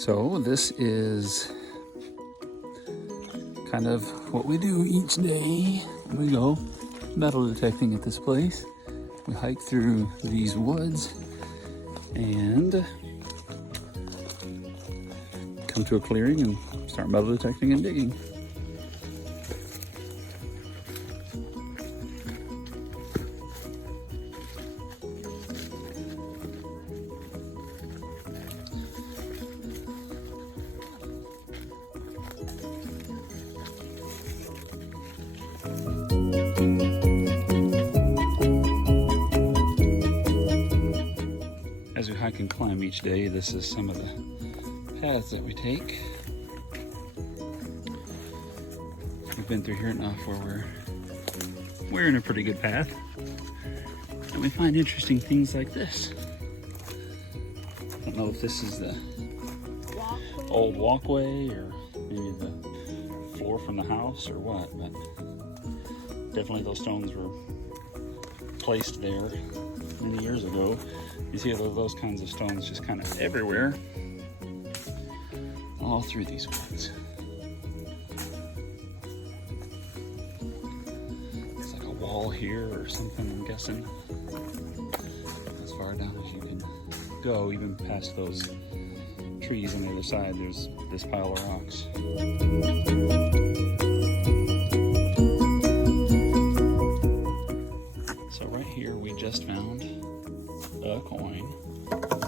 So this is kind of what we do each day. We go metal detecting at this place. We hike through these woods and come to a clearing and start metal detecting and digging. As we hike and climb each day, this is some of the paths that we take. We've been through here enough where we're in a pretty good path. And we find interesting things like this. I don't know if this is the old walkway or maybe the floor from the house or what, but definitely those stones were placed there many years ago. You see those kinds of stones just kind of everywhere, all through these woods. It's like a wall here or something, I'm guessing. As far down as you can go, even past those trees on the other side, there's this pile of rocks. So right here we just found a coin.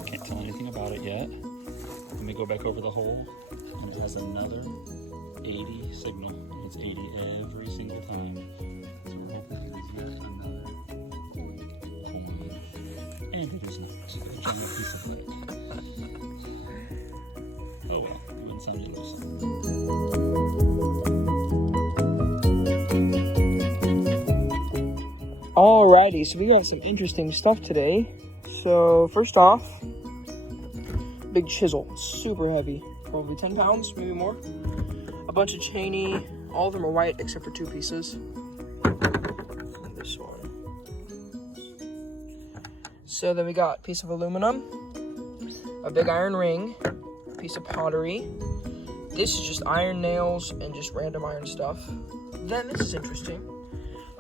Can't tell anything about it yet. Let me go back over the hole, and it has another 80 signal. It's 80 every single time. So we're hoping there's yet another coin. And it is not. A giant piece of lead. Oh well, it wouldn't sound Alrighty, so we got some interesting stuff today. So first off, big chisel, super heavy, probably 10 pounds, maybe more. A bunch of cheney, all of them are white except for two pieces. And this one. So then we got a piece of aluminum, a big iron ring, a piece of pottery. This is just iron nails and just random iron stuff. Then this is interesting.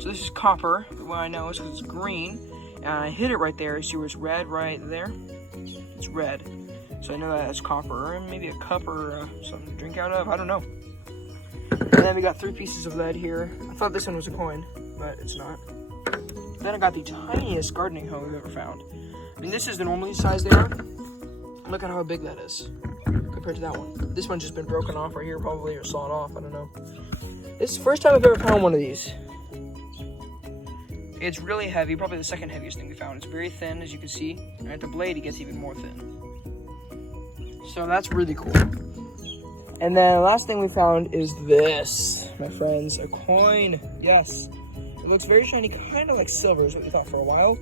So this is copper, the way I know is because it's green. And I hit it right there, see where it's red right there? It's red. So I know that it's copper, and maybe a cup or something to drink out of, I don't know. And then we got 3 pieces of lead here. I thought this one was a coin, but it's not. Then I got the tiniest gardening hoe we've ever found. I mean, this is the normally size they are. Look at how big that is compared to that one. This one's just been broken off right here probably, or sawed off, I don't know. This is the first time I've ever found one of these. It's really heavy, probably the second heaviest thing we found. It's very thin, as you can see. And at the blade, it gets even more thin. So that's really cool. And then the last thing we found is this, my friends, a coin. Yes. It looks very shiny, kind of like silver is what we thought for a while.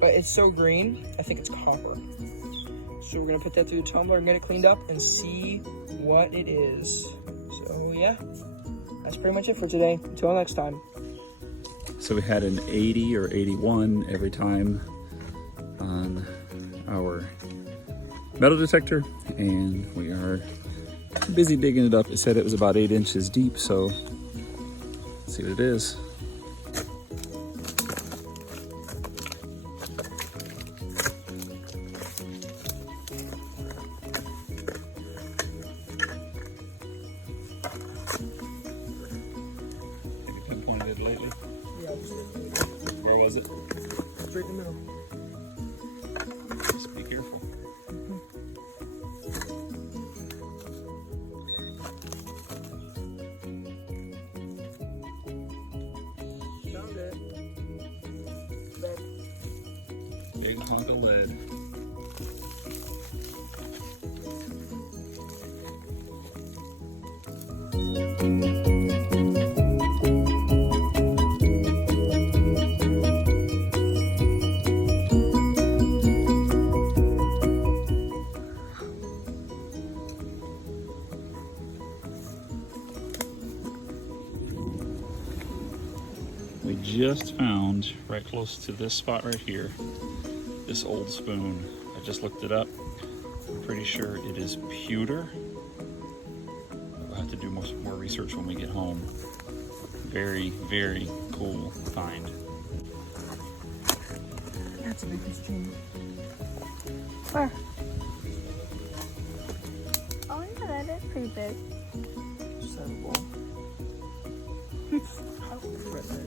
But it's so green, I think it's copper. So we're gonna put that through the tumbler and get it cleaned up and see what it is. So yeah, that's pretty much it for today. Until next time. So we had an 80 or 81 every time on our metal detector, and we are busy digging it up. It said it was about 8 inches deep, so let's see what it is. Have you pinpointed it lately? Yeah, just Where was it? straight in the middle. Just be careful. Found it. Back. Big hunk of lead. We just found, right close to this spot right here, this old spoon. I just looked it up. pretty sure it is pewter. We'll have to do more research when we get home. Very, very cool find. That's a big piece of chain. Where? Oh yeah, that is pretty big. Just have a ball. Right there.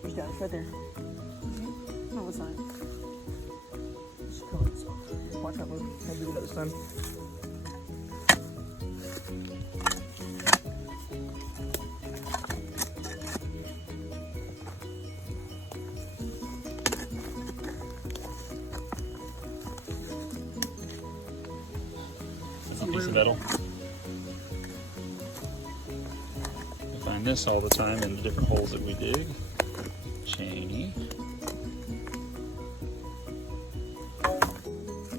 Where's down? It's right there. No, it's not. Just kill it. Watch out, move. I'll do that this time. A piece of metal. We find this all the time in the different holes that we dig. Chainy.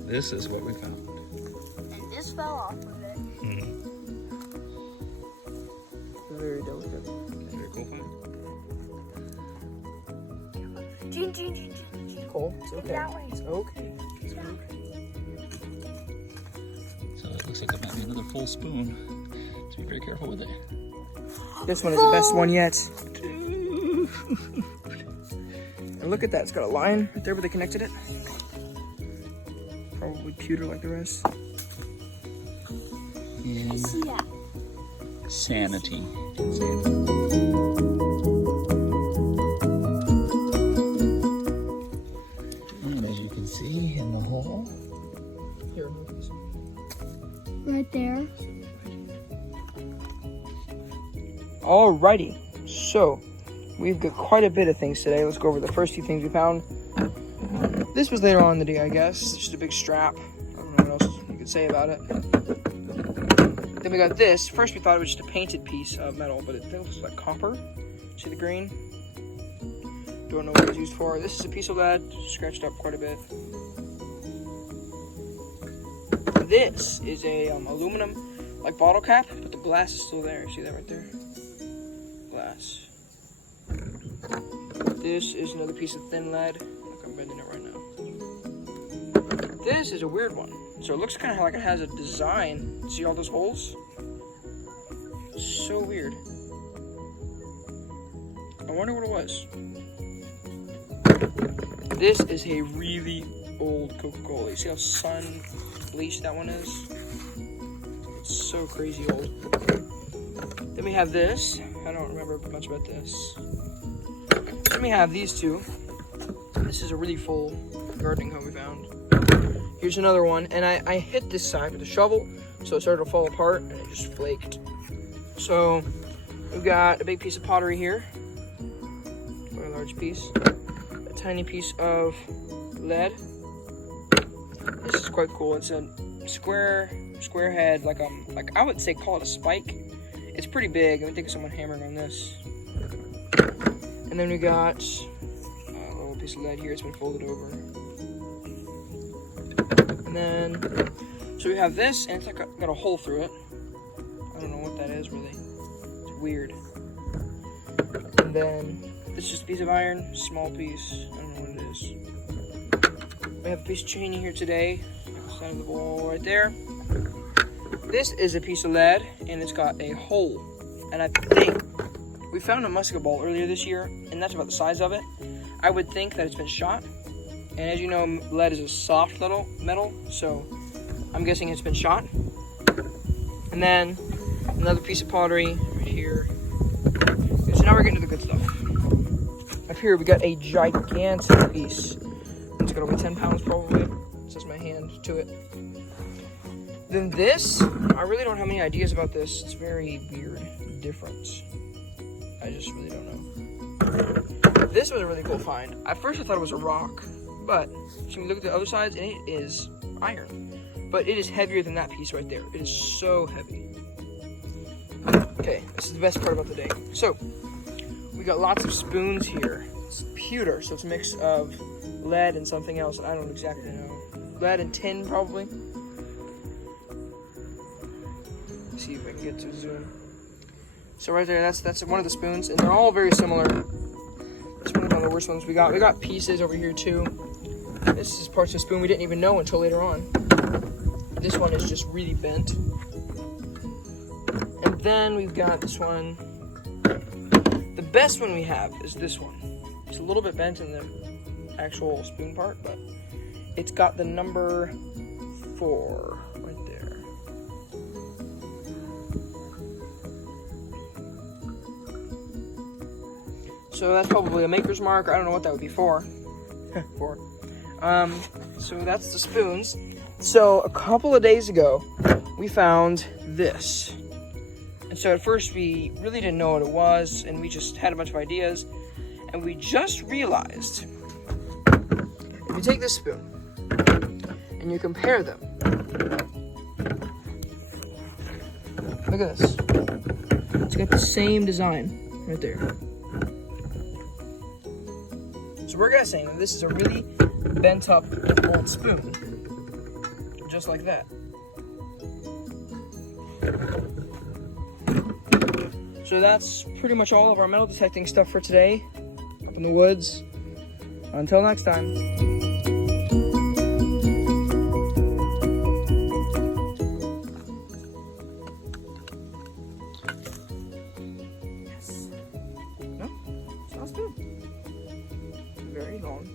This is what we found. And this fell off of it. Very delicate. Very cool find. Gene. Cole, it's okay. That way. It's okay. So it looks like it might be another full spoon. So be very careful with it. This one is the best one yet. And look at that, it's got a line right there where they connected it. Probably pewter like the rest. I see that. Sanity. And as you can see in the hole, Here, move this. Right there. Alrighty, so we've got quite a bit of things today. Let's go over the first few things we found. This was later on in the day, I guess. Just a big strap. I don't know what else you could say about it. Then we got this. First we thought it was just a painted piece of metal, but it looks like copper. See the green? Don't know what it's used for. This is a piece of lead, scratched up quite a bit. This is a aluminum like bottle cap, but the glass is still there. See that right there? Glass. This is another piece of thin lead. Look, I'm bending it right now. This is a weird one. So it looks kind of like it has a design. See all those holes? So weird. I wonder what it was. This is a really old Coca-Cola. You see how sun bleached that one is? It's so crazy old. Then we have this. I don't remember much about this. Then we have these two. This is a really full gardening hoe we found. Here's another one, and I hit this side with a shovel, so it started to fall apart, and it just flaked. So we've got a big piece of pottery here, quite a large piece. A tiny piece of lead. This is quite cool. It's a square head, like I would say call it a spike. It's pretty big. I would think of someone hammering on this. And then we got a little piece of lead here. It's been folded over. And then, so we have this, and it's like got a hole through it. I don't know what that is really. It's weird. And then this is just a piece of iron, small piece. I don't know what it is. We have a piece of chain here today. Side of the bowl right there. This is a piece of lead, and it's got a hole. And I think we found a musket ball earlier this year, and that's about the size of it. I would think that it's been shot. And as you know, lead is a soft little metal, so I'm guessing it's been shot. And then another piece of pottery right here. So now we're getting to the good stuff. Up here we got a gigantic piece. It's got over 10 pounds probably. This is my hand to it. Then this, I really don't have any ideas about this. It's very weird, different. I just really don't know. This was a really cool find. At first I thought it was a rock, but so we look at the other sides and it is iron. But it is heavier than that piece right there. It is so heavy. Okay, this is the best part about the day. So, we got lots of spoons here. It's pewter, so it's a mix of lead and something else. I don't exactly know. Lead and tin, probably. Let's see if I can get to zoom. So right there, that's one of the spoons, and they're all very similar. This one is one of the worst ones we got. We got pieces over here too. This is parts of the spoon we didn't even know until later on. This one is just really bent. And then we've got this one. The best one we have is this one. It's a little bit bent in the actual spoon part, but it's got the number 4 right there. So that's probably a maker's mark. I don't know what that would be for. 4. So that's the spoons. So a couple of days ago, we found this. And so at first we really didn't know what it was, and we just had a bunch of ideas, and we just realized, if you take this spoon, and you compare them, look at this. It's got the same design right there. So we're guessing that this is a really bent up old spoon, just like that. So that's pretty much all of our metal detecting stuff for today, up in the woods. Until next time. Yes. No, it's not a spoon. Very long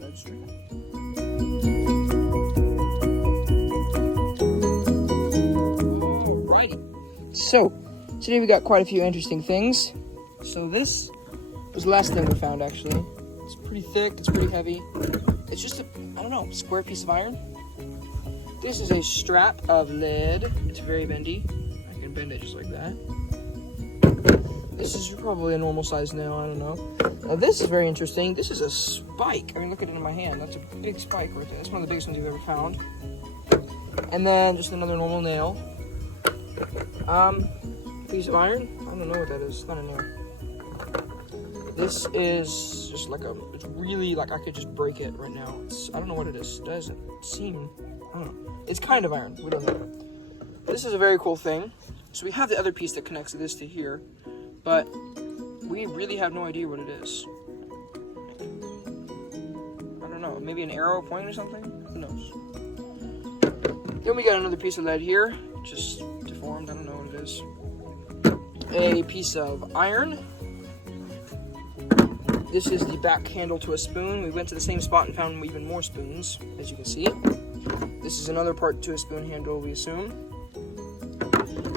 lead strap. Alrighty. So, today we got quite a few interesting things. So this was the last thing we found, actually. It's pretty thick, it's pretty heavy. It's just a, I don't know, square piece of iron. This is a strap of lead. It's very bendy. I can bend it just like that. This is probably a normal size nail, I don't know. Now this is very interesting. This is a spike. I mean, look at it in my hand. That's a big spike right there. That's one of the biggest ones you've ever found. And then just another normal nail. Piece of iron. I don't know what that is. It's not a nail. This is just like it's really like I could just break it right now. I don't know what it is. It doesn't seem, I don't know. It's kind of iron. We don't know. This is a very cool thing. So we have the other piece that connects this to here, but we really have no idea what it is. I don't know. Maybe an arrow pointing or something? Who knows? Then we got another piece of lead here, just deformed. I don't know what it is. A piece of iron. This is the back handle to a spoon. We went to the same spot and found even more spoons, as you can see. This is another part to a spoon handle, we assume.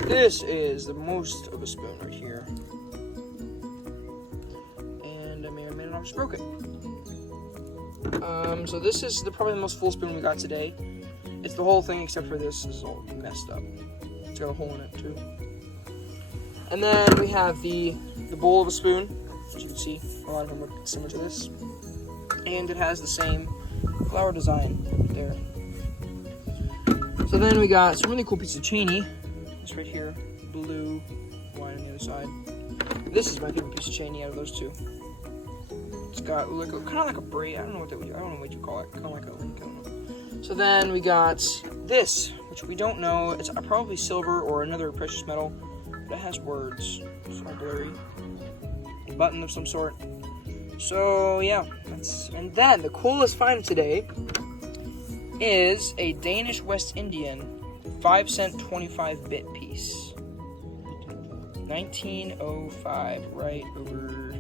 This is the most of a spoon right here. And I may or may not have just broke it. So this is probably the most full spoon we got today. It's the whole thing except for this is all messed up. It's got a hole in it too. And then we have the bowl of a spoon. As you can see, a lot of them look similar to this. And it has the same flower design there. So then we got some really cool pieces of cheney. This right here, blue, white on the other side. This is my favorite piece of cheney out of those two. It's got like kind of like a braid. I don't know what you call it. Kind of like a link. I don't know. So then we got this, which we don't know. It's probably silver or another precious metal, but it has words. It's all blurry. A button of some sort. So yeah, and then the coolest find today is a Danish West Indian 5-cent 25-bit piece. 1905, right over.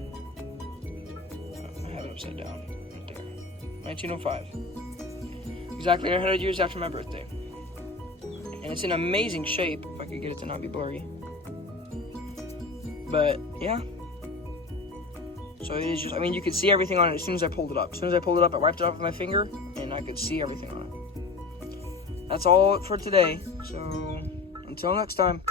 I have it upside down, right there. 1905. Exactly 100 years after my birthday. And it's in amazing shape, if I could get it to not be blurry. But, yeah. So it is just, I mean, you could see everything on it as soon as I pulled it up. As soon as I pulled it up, I wiped it off with my finger, and I could see everything on it. That's all for today. So, until next time.